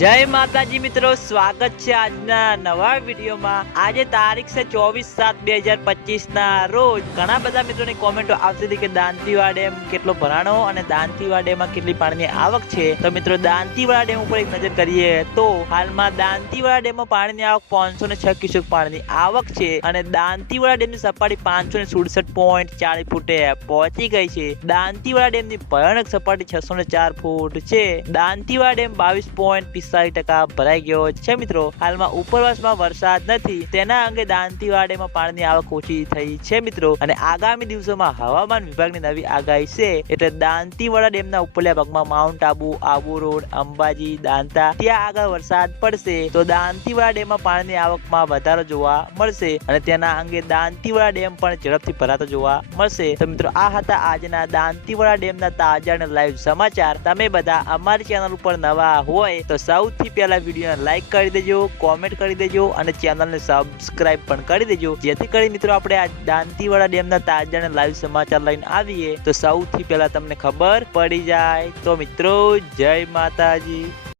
જય માતાજી મિત્રો, સ્વાગત છે આજના નવા વિડીયોમાં. આજે તારીખ છે ચોવીસ સાત બે હજાર પચીસ ના રોજ ઘણા બધા મિત્રોની કોમેન્ટો આવતી હતી કે દાંતીવાડા ડેમ કેટલો ભરાણો અને દાંતીવાડા ડેમમાં કેટલી પાણીની આવક છે. તો મિત્રો, દાંતીવાડા ડેમ ઉપર એક નજર કરીએ તો હાલમાં દાંતીવાડા ડેમમાં પાણીની આવક પાંચસો ને છ ક્યુસેક પાણીની આવક છે અને દાંતીવાડા ડેમની સપાટી પાંચસો ને સુડસઠ પોઈન્ટ ચાલીસ ફૂટે પહોંચી ગઈ છે. દાંતીવાડા ડેમની ભયાનક સપાટી છસો ને ચાર ફૂટ છે. દાંતીવાડા ડેમ બાવીસ પોઈન્ટ પિસ્તાલીસ ટકા ભરાઈ ગયો છે મિત્રો. હાલમાં ઉપરવાસમાં વરસાદ નથી. તેના અંગે દાંતીવાડેમાં પાણીની આવક ઓછી થઈ છે મિત્રો. અને આગામી દિવસોમાં હવામાન વિભાગની નવી આગાહી છે એટલે દાંતીવાડા ડેમના ઉપરલા ભાગમાં માઉન્ટ આબુ આબુ રોડ, અંબાજી, દાંતા ત્યાં આગળ વરસાદ પડશે. તો દાંતીવાડા ડેમમાં પાણીની આવકમાં વધારો જોવા મળશે અને તેના અંગે દાંતીવાડા ડેમ પણ ઝડપથી ભરાતો જોવા મળશે. તો મિત્રો, આ હતા આજના દાંતીવાડા ડેમના તાજા અને લાઈવ સમાચાર. તમે બધા અમારી ચેનલ ઉપર નવા હોય તો સૌથી પહેલા વિડીયોને લાઈક કરી દેજો કોમેન્ટ કરી દેજો અને ચેનલને સબસ્ક્રાઇબ પણ કરી દેજો. જેથી કરી મિત્રો આપણે આ દાંતીવાડા ડેમના તાજા અને લાઈવ સમાચાર લઈને આવીએ તો સૌથી પહેલા તમને ખબર પડી જાય. તો મિત્રો, જય માતાજી.